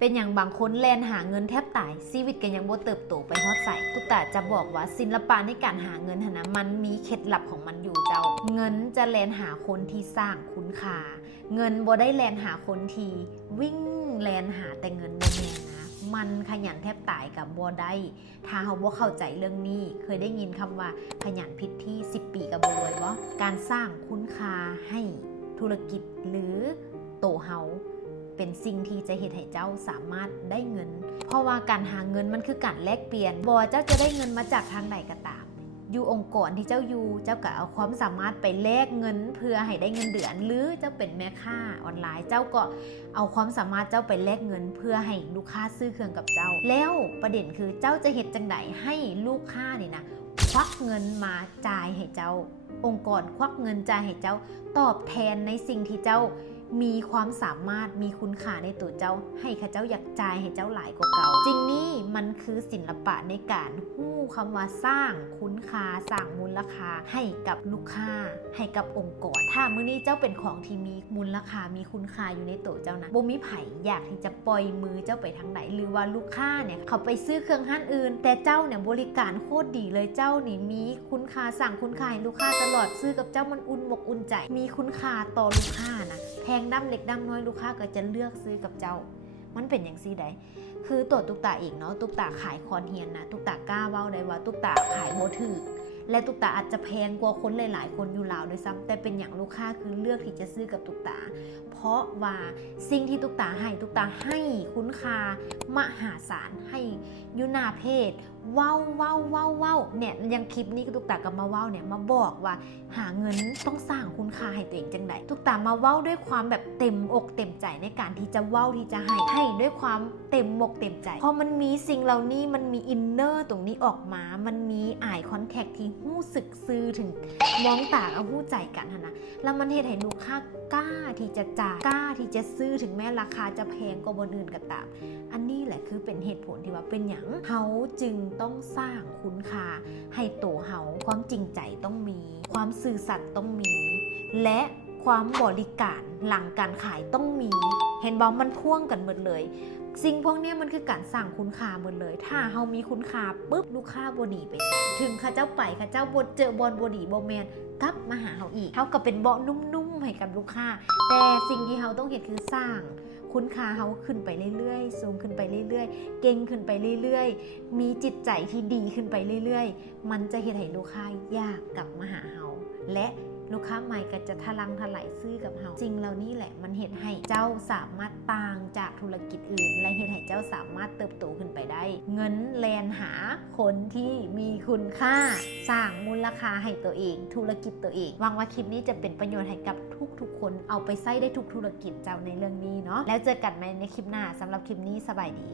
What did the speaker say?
เป็นอย่างบางคนแล่นหาเงินแทบตายชีวิตก็ยังบ่เติบโตไปฮอดใส่ตุ๊กตาจะบอกว่าศิลปะในการหาเงินนะมันมีเคล็ดลับของมันอยู่เจ้าเงินจะแล่นหาคนที่สร้างคุณค่าเงินบ่ได้แล่นหาคนที่วิ่งแล่นหาแต่เงินบ่แม่นนะมันขยันแทบตายกับบ่ได้ถ้าเฮาบ่เข้าใจเรื่องนี้เคยได้ยินคำว่าขยันผิดที่10ปีก็บ่รวยบ่การสร้างคุณค่าให้ธุรกิจหรือโตเฮาเป็นสิ่งที่จะเฮ็ดให้เจ้าสามารถได้เงินเพราะว่าการหาเงินมันคือการแลกเปลี่ยนบ่เจ้าจะได้เงินมาจากทางใดก็ตามอยู่องค์กรที่เจ้าอยู่เจ้าก็เอาความสามารถไปแลกเงินเพื่อให้ได้เงินเดือนหรือเจ้าเป็นแม่ค้าออนไลน์เจ้าก็เอาความสามารถเจ้าไปแลกเงินเพื่อให้ลูกค้าซื้อเครื่องกับเจ้าแล้วประเด็นคือเจ้าจะเฮ็ดจังไดให้ลูกค้านี่นะควักเงินมาจ่ายให้เจ้าองค์กรควักเงินจ่ายให้เจ้าตอบแทนในสิ่งที่เจ้ามีความสามารถมีคุณค่าในตัวเจ้าให้ข้าเจ้าอยากจ่ายให้เจ้าหลายกว่าเก่าจริงนี่มันคือศิลปะในการฮู้คำว่าสร้างคุณค่าสร้างมูลค่าให้กับลูกค้าให้กับองค์กรถ้ามื้อนี้เจ้าเป็นของที่มีมูลค่ามีคุณค่าอยู่ในตัวเจ้านะบ่มีไผอยากที่จะปล่อยมือเจ้าไปทางไหนหรือว่าลูกค้าเนี่ยเขาไปซื้อเครื่องห้านอื่นแต่เจ้าเนี่ยบริการโคตรดีเลยเจ้านี่มีคุณค่าสร้างคุณค่าให้ลูกค้าตลอดซื้อกับเจ้ามันอุ่นอกอุ่นใจมีคุณค่าต่อลูกค้านะแพงดำเล็กดำน้อยลูกค้าก็จะเลือกซื้อกับเจ้ามันเป็นอย่างซี่ใดคือตัวตุ๊กตาเองเนาะตุ๊กตาขายคอนเฮียนนะตุ๊กตากล้าเว้าได้ว่าตุ๊กตาขายบ่ถูกและตุ๊กตาอาจจะแพงกว่าคนหลายๆคนอยู่ลาวด้วยซ้ำแต่เป็นอย่างลูกค้าคือเลือกที่จะซื้อกับตุ๊กตาเพราะว่าสิ่งที่ตุ๊กตาให้คุณค่ามหาศาลให้ยุนาเพศว้าวเนี่ยยังคลิปนี้ตุ๊กตากับมาว้าวเนี่ยมาบอกว่าหาเงินต้องสร้างคุณค่าให้ตัวเองจังไดตุ๊กตามาว้าวด้วยความแบบเต็มอกเต็มใจในการที่จะว้าวที่จะให้ด้วยความเต็มอกเต็มใจพอมันมีสิ่งเหล่านี้มันมีอินเนอร์ตรงนี้ออกมามันมีeye contactที่หู้สึกซื้อถึงมองตากับหู้ใจกันนะแล้วมันเฮ็ดให้ลูกค้ากล้าที่จะจ่ายกล้าที่จะซื้อถึงแม้ราคาจะแพงกว่าบนอื่นก็ตามอันนี้แหละคือเป็นเหตุผลที่ว่าเป็นอย่างเฮาจึงต้องสร้างคุณค่าให้ตัวเฮาความจริงใจต้องมีความซื่อสัตย์ต้องมีและความบริการหลังการขายต้องมีเห็นบอกมันพ่วงกันหมดเลยสิ่งพวกนี้มันคือการสร้างคุณค่าหมดเลยถ้าเฮามีคุณค่าปุ๊บลูกค้าบ่หนีไปไสถึงข้าเจ้าไปข้าเจ้าบ่เจอบอลบ่ดีบ่แมนกลับมาหาเฮาอีกเฮาก็เป็นเบาะนุ่มๆให้กับลูกค้าแต่สิ่งที่เฮาต้องเฮ็ดคือสร้างคุณค่าเฮาขึ้นไปเรื่อยๆสูงขึ้นไปเรื่อยๆเก่งขึ้นไปเรื่อยๆมีจิตใจที่ดีขึ้นไปเรื่อยๆมันจะเฮ็ดให้ลูกค้าอยากกลับมาหาเฮาและลูกค้าใหม่ก็จะทะลังทลายซื้อกับเฮาจริงแล้วนี่แหละมันเฮ็ดให้เจ้าสามารถต่างจากธุรกิจอื่นและเฮ็ดให้เจ้าสามารถเติบโตขึ้นไปได้เงินแลนหาคนที่มีคุณค่าสร้างมูลค่าให้ตัวเองธุรกิจตัวเองหวังว่าคลิปนี้จะเป็นประโยชน์ให้กับทุกคนเอาไปใช้ได้ทุกธุรกิจเจ้าในเรื่องนี้เนาะแล้วเจอกันในคลิปหน้าสำหรับคลิปนี้สบายดี